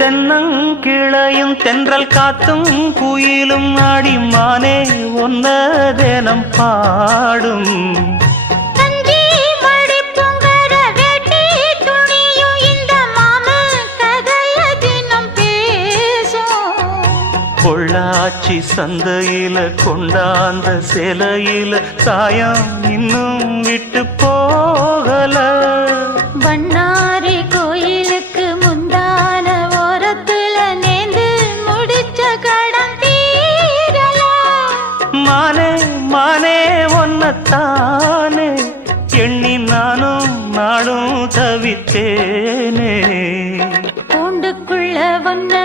தென்னங்கிளையும் தென்றல் காத்தும் குயிலும் ஆடிமானே ஒன்ன தினம் பாடும். பொள்ளாச்சி சந்தையில கொண்டாந்த சிலையில சாயம் இன்னும் விட்டு போகல. பண்ணாரி கோயிலுக்கு முந்தான ஓரத்துல நேர்ந்து முடிச்ச கடன் தீரல. மானே மானே ஒன்னத்தானே எண்ணி நானும் நாடும் தவித்தேனே. கூண்டுக்குள்ள ஒன்ன